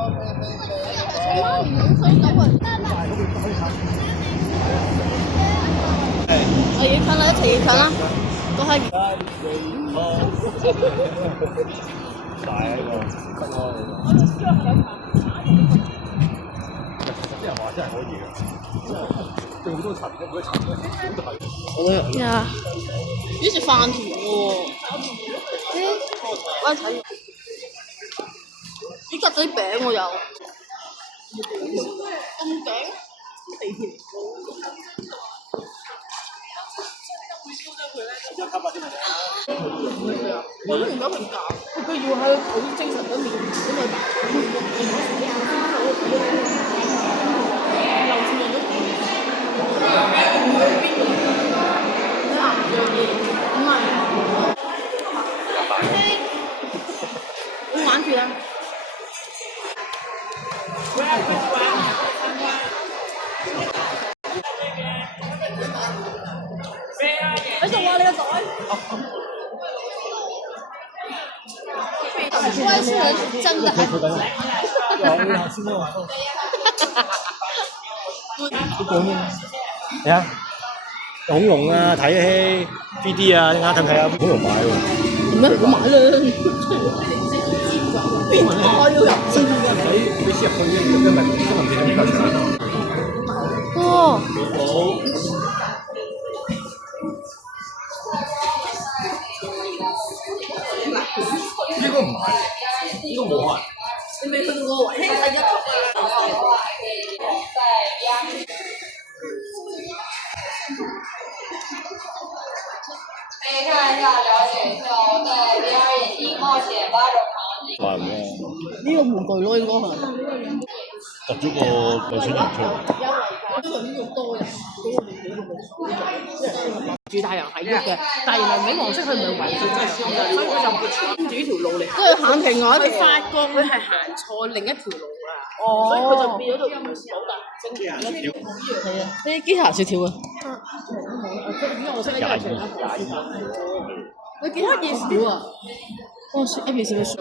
媽咪好想走啊！我影相啦，一齊影相啦！嗰下大喺個分開嚟。啲人話真係可以嘅，仲好多層，每一層都係。我呀，呢隻飯團喎，我睇啲格仔餅喎有，咁勁！我都唔敢去搞，佢要喺好精神嗰面，因為流住人都唔係，你玩住啦。喺度啊！你個袋。外星人真的還。係啊，恐龍啊，睇戲 3D 啊，你啱睇唔睇啊？恐龍買喎。咩？我買啦。邊買啊？又真㗎？你先入去啫，因為新聞記者比較長。哦。應該唔係，應該冇可能。你未去到個位，係一級啊！可以看一下了解一下我在VR眼镜冒險8種場景。話唔咩？呢個玩具咯，應該係。揼咗個有錢人出嚟。我呢度呢度多人，住太陽係喐嘅，但係原來冥王星佢唔係圍住真係穿嘅，所以佢就會穿住呢條路嚟。即係行平我哋發覺佢係行錯另一條路啦，所以佢就變咗到唔好大星期一條。係啊，啲機械少跳啊。我識呢個其他你幾多嘢少啊？哦，一邊少咩少？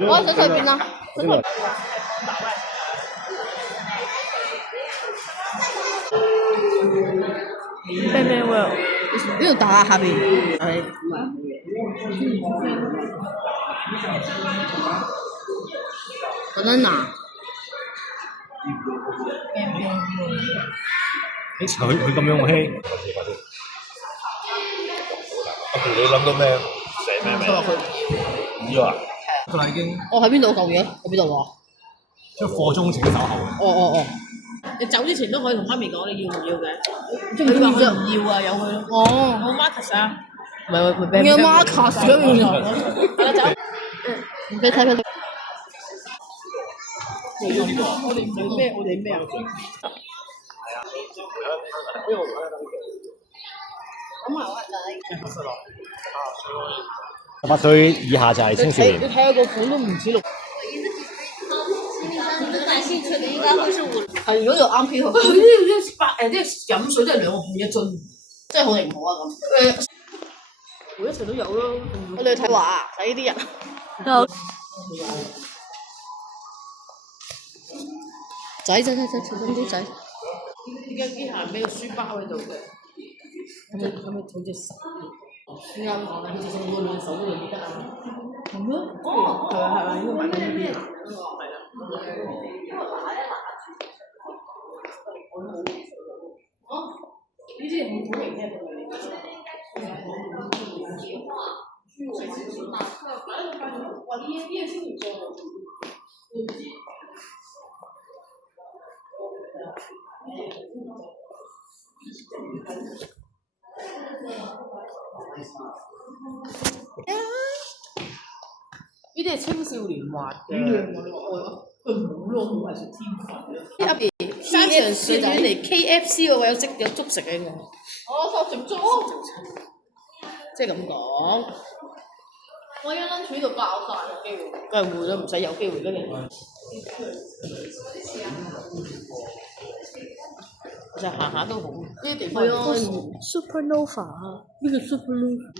我想去邊啊？咩 World？ 呢度打下邊。係。banana。佢咁樣我希。你諗到咩？寫咩名？佢話佢唔知啊。佢啦已經。我喺邊度嚿嘢？喺邊度喎？即係課中請稍後。哦。你走之前都可以同媽咪講你要唔要嘅。佢話佢唔要啊，有佢咯。哦。冇 Marcus 啊。唔係有 Marcus 咁樣。係啦，走。唔俾睇佢。我哋咩？我哋咩啊？18歲以下就係青少年。你睇下個款都唔似六。感興趣的應該會是我。係如果有啱 P 號。佢啲飲水都係2個半一樽，真係好定唔好啊咁？每一程都有咯。我哋睇畫啊，睇呢啲人。仔，小心啲仔。依家機械孭個書包喺度嘅，係咪好似手？啱講啦，好似送個兩手嗰度得啊。係咩？哦，係啊，應該買緊呢啲啊。係啦。呢啲好明聽到嘅。哇！呢啲先唔錯。呢啲係青少年畫嘅，佢冇咯，冇藝術天分。入邊山長水遠嚟 KFC 喎，有粥食嘅應該。哦，食粥，即係咁講。我一撚處度爆晒有機會，梗係會啦，唔使有機會嘅你。其實行下都好，呢啲地方都 Supernova 啊，呢個 Supernova。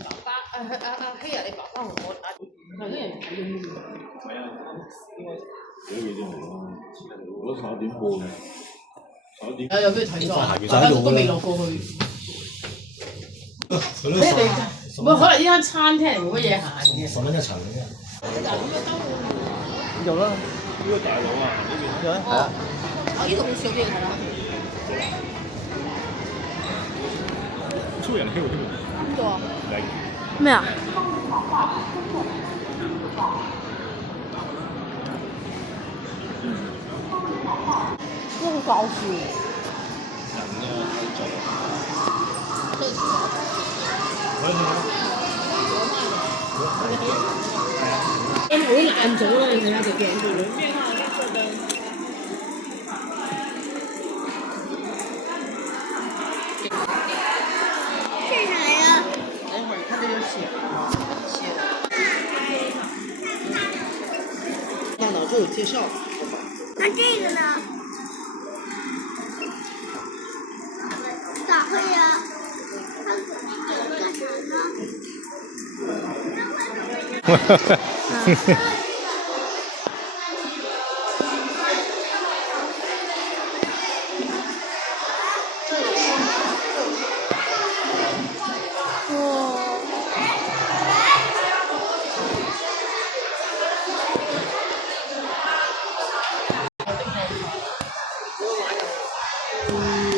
希啊，你爸爸同我有啲人睇緊呢我11點半，11點。有機會睇咗，大家都未落過去。你哋唔係可能呢間餐廳冇乜嘢行嘅。10蚊一層嘅啫。有啦，呢個大佬啊，呢邊。係啊。我呢度好少啲睇啦。超人喺度添。邊度啊？咩啊？都好搞笑。好爛咗啦！你睇下隻鏡度，这啥呀？等一会儿看这就写大脑就有介绍。那这个呢？咋会呀？它干啥呢？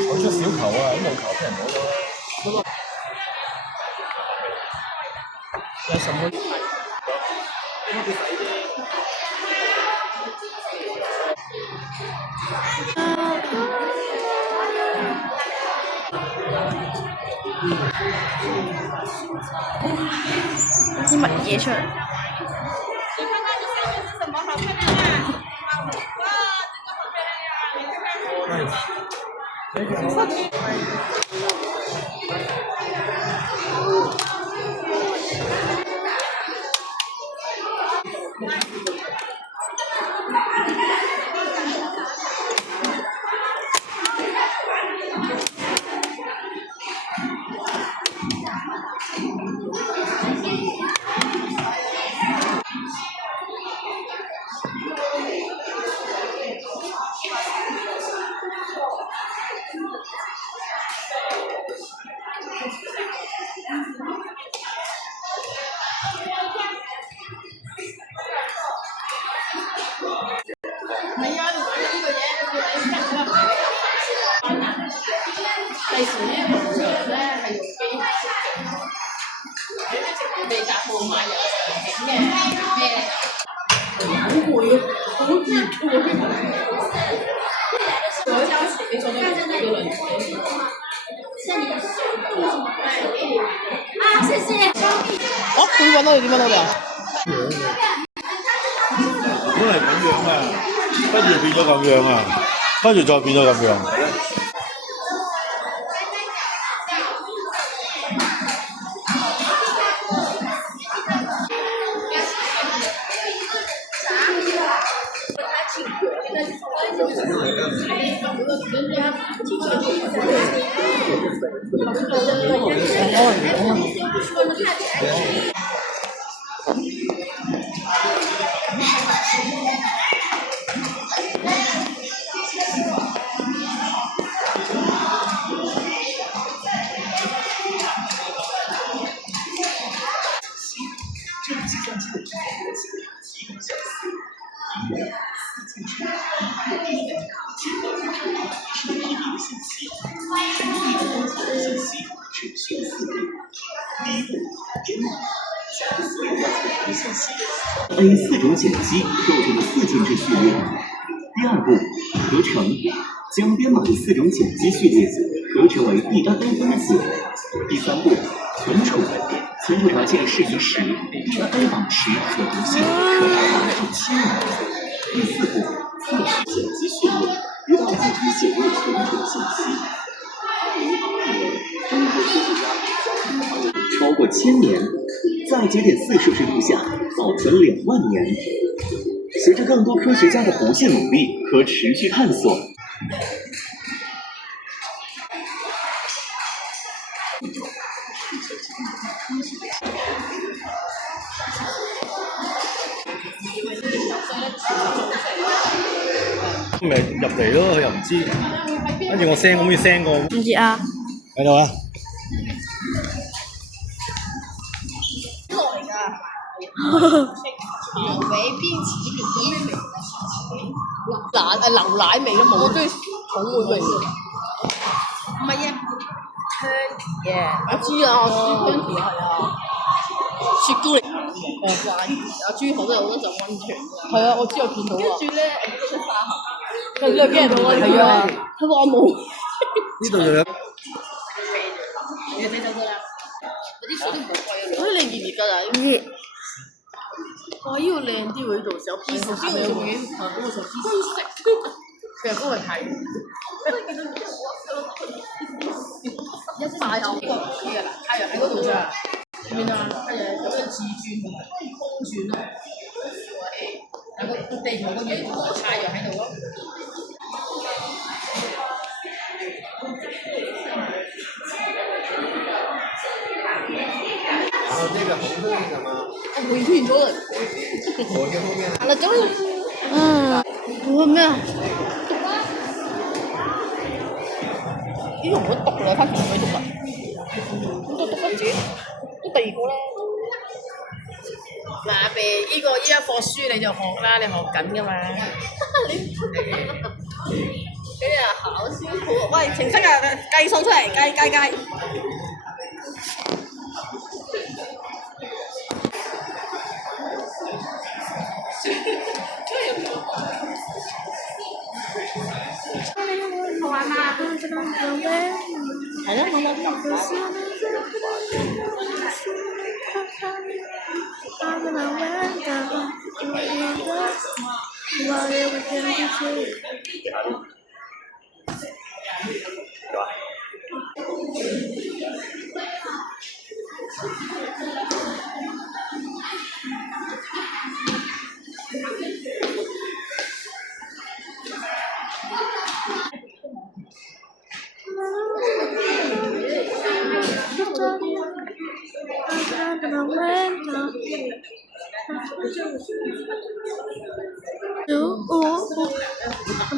我出小球啊，咁冇球俾人攞咗。有什麼？你买嘢出嚟。第時呢個場咧係用機械式嘅，喺咩直播地達鋪買有場景嘅咩？好攰啊！好熱喎！我當時你做咗幾多輪車？啊，謝謝。哦，佢揾到你點揾到㗎？本嚟咁樣啊，跟住變咗咁樣啊，跟住再變咗咁樣。A4种碱基构成的4进制序列。第二步，合成，将编码的4种碱基序列合成为 DNA 分子。第三步，存储，存储条件适宜时 ，DNA 网池可读性可达80000万。第四步，测试碱基序列，直到自己写入存储信息。2018年，中国科学家超过1000年，在在节点4摄氏度下保存2万年。随着更多科学家的不懈努力和持续探索，咪入嚟咯，佢又唔知。跟住我 send 咁要 send 個唔知啊。喺度啊。牛尾邊似年，牛奶味都冇，我中意草莓味。唔係啊，turkey 嘅，我知啊，我知 turkey 係啊，雪糕嚟，有珠海都有好多陣溫泉。係啊，我知我見到啊。跟住咧，出沙盒，跟住呢個驚到我係啊，佢話我冇。呢度又有。你睇到㗎啦，嗰啲水都唔貴啊。所以你熱唔熱㗎啦？熱。哇！呢個靚啲喎，呢度有 P 圖先有嘅，嗰個就 P 色，其實嗰個係一塊有呢個嘅啦，太陽喺嗰度咋，見啊？太陽有啲自轉同埋公轉咯，但個地圖個嘢同個太陽喺度咯。呢個好多係嘛？我冇出現咗啦。行啦，走啦。我咩啊？呢個唔好讀啦，翻全部讀啊。咁都讀乜字？讀第二個啦。嗱，阿鼻，呢一課書你就學啦，你學緊噶嘛。哎呀，好辛苦！喂，程式啊，計數出嚟，計。係啦，慢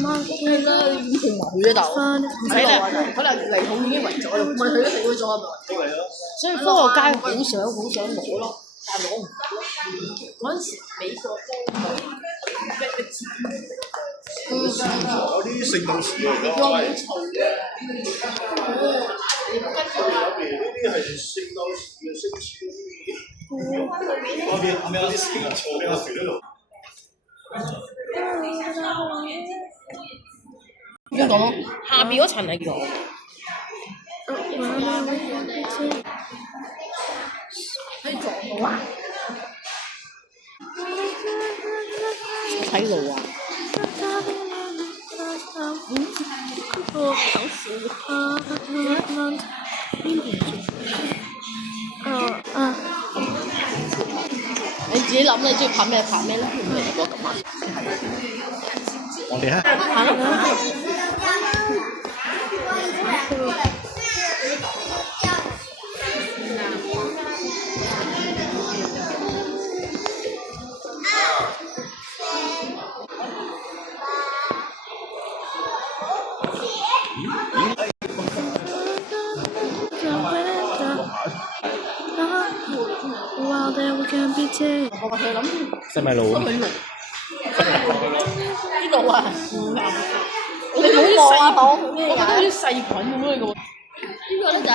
慢係啦，以前冇嘅就唔使啦，可能泥土已經圍咗啦，唔係佢都死咗咗咪。所以科學家好想攞咯，但係攞唔到。嗰陣時美國幫佢有啲聖鬥士嚟㗎，好嘈嘅。呢啲係聖鬥士嘅星矢嗰啲。後面有啲聖人坐喺個船嗰度。點講？下邊嗰層係叫可以撞到啊！睇路啊！搞笑。你自己諗你中意拍咩啦？如果咁啊，我哋啊。行啦。西米露。呢度啊！你唔好望啊！我覺得好似細菌咁樣嘅喎。呢個咧仔，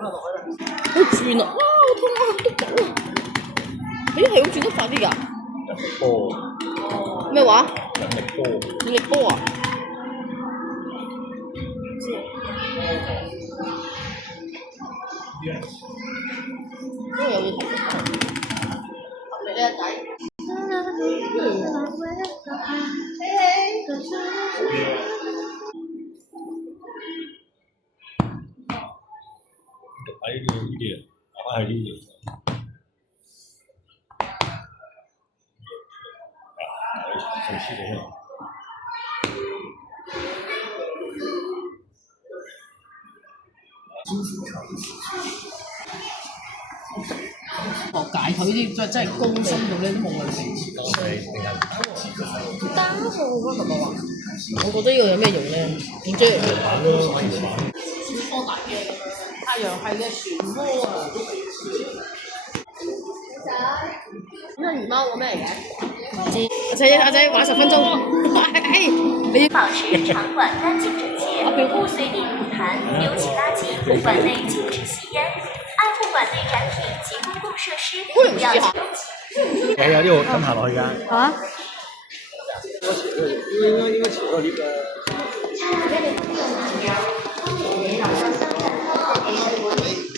好轉啊！哇，好痛啊，篤到啊！咦，係好轉得快啲㗎？波。咩話？人力波。人力波啊！都有嘢睇。合理呢仔。喺呢啲啊，係呢啲。神奇嘅。學解佢啲真係高深到咧都冇問題。單號嗰個話，我覺得呢個有咩用咧？唔知。科大嘅咁樣，太陽系嘅漩渦啊！咁隻魚貓個咩嚟嘅？阿仔玩10分鐘。你保持场馆干净整洁，勿随地吐痰、丢弃垃圾。馆内禁止吸烟，爱护馆内展品及公共设施，不要使用。有呢度咁行落去㗎。嚇？應該斜到呢個。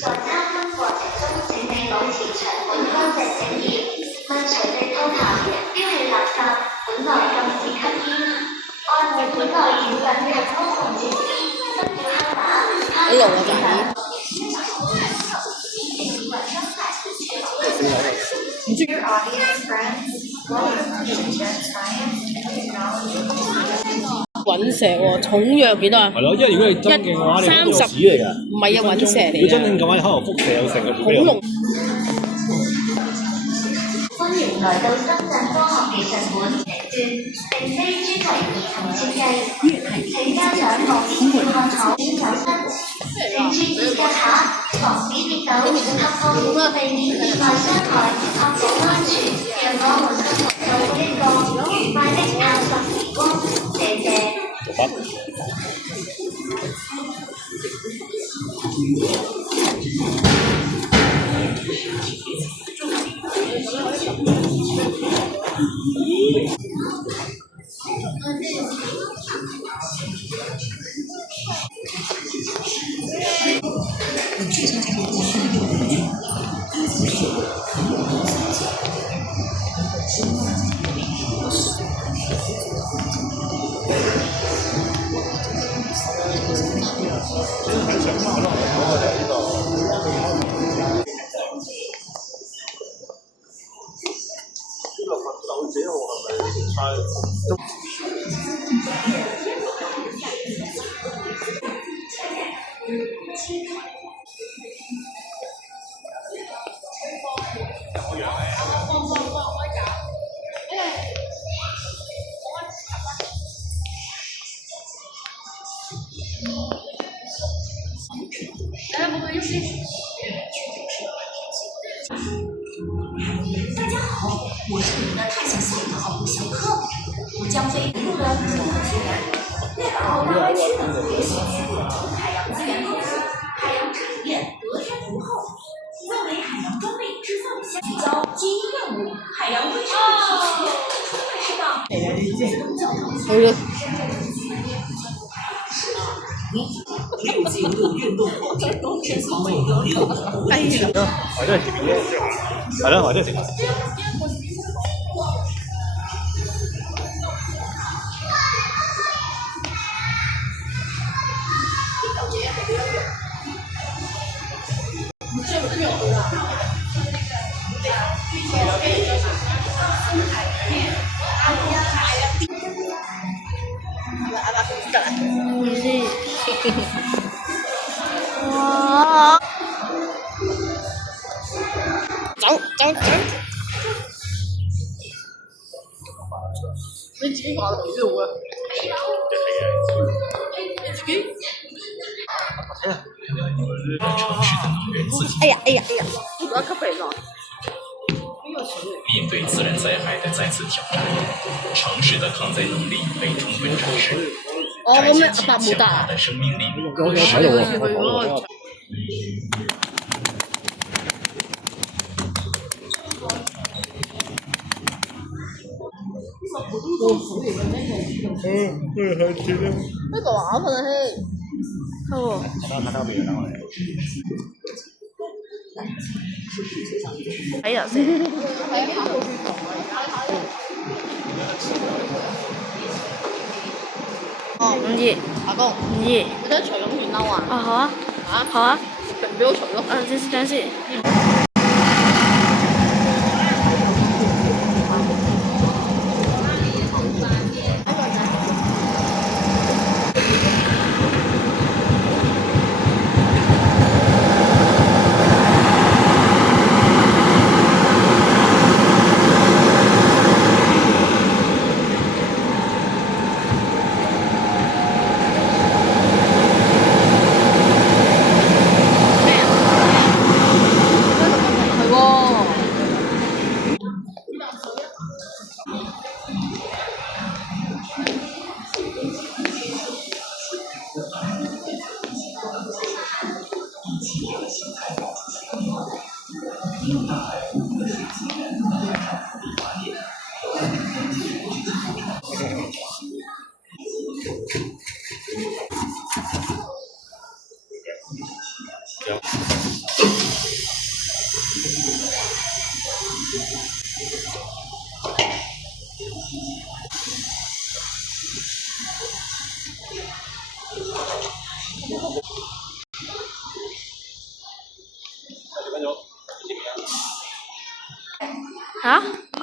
在參觀過程中，請你保持場館乾淨整潔，勿隨地吐痰、丟棄垃圾。館內禁止吸煙，愛護館內嚴謹及公共設施，不要敲打、一路啊，仔。唔知。隕石喎，重約幾多啊？係咯，因為如果你真嘅話，你係紙嚟㗎。唔係啊，隕石嚟㗎。如果真正嘅話，你可能輻射有成個恐龍。歡迎來到深圳科學技術館地段，並非專為兒童設計，請家長務必要看好小心，請注意腳下，防止跌倒，合作避免意外傷害，確保安全，讓我們共同度過一個愉快的探索時光。謝謝。大家好，我是你们的探险系统号目小克，我将会一路的走向学员，列岛大湾区的学习区、海洋资源公司、海洋产业得天独厚，作为海洋装备制造项聚焦基因任务、海洋规范的提取，充分释放好了。六进入运动后天天草莓的六个哎呀！或者係咯，或者食。哇！走！你自己話嚟呢度啊？你自己？哎呀！我要吸肥咗。面对自然灾害的再次挑战，城市的抗灾能力被充分展示，展现其强大的生命力和实力。呢個話我瞓氣，係喎。睇下先。哦，唔熱，阿公唔熱。你想除咁件褸啊？啊好啊。啊好啊。唔俾我除咯。等先。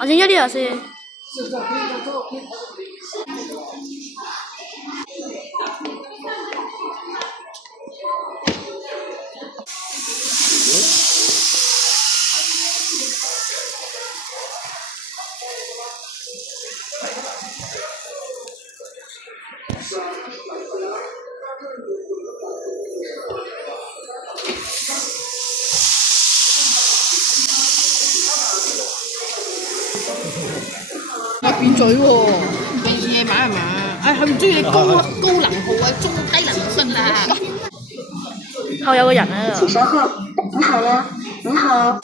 先一啲啊先。扁嘴喎，你夜晚係嘛？係唔中意你高能號啊，中低能得啊？後有個人喺度。請稍後，你好呀，你好。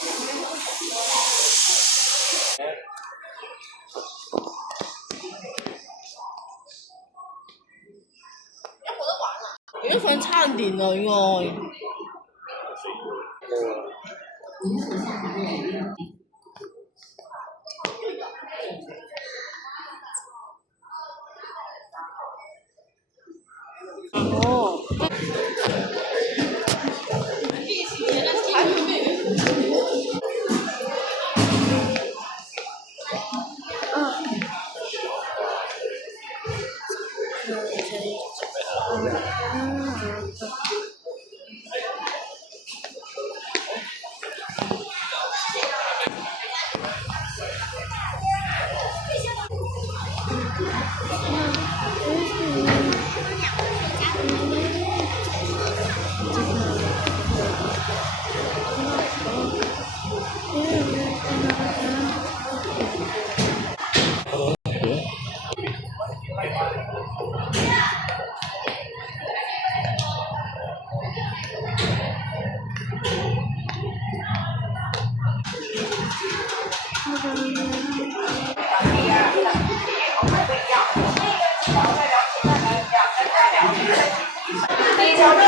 而家上餐電啊，應該。哦。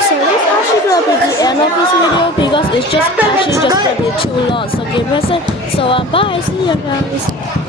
So this actually gonna be the end of this video because it's just actually just gonna be too long. So give us a bye. See you guys.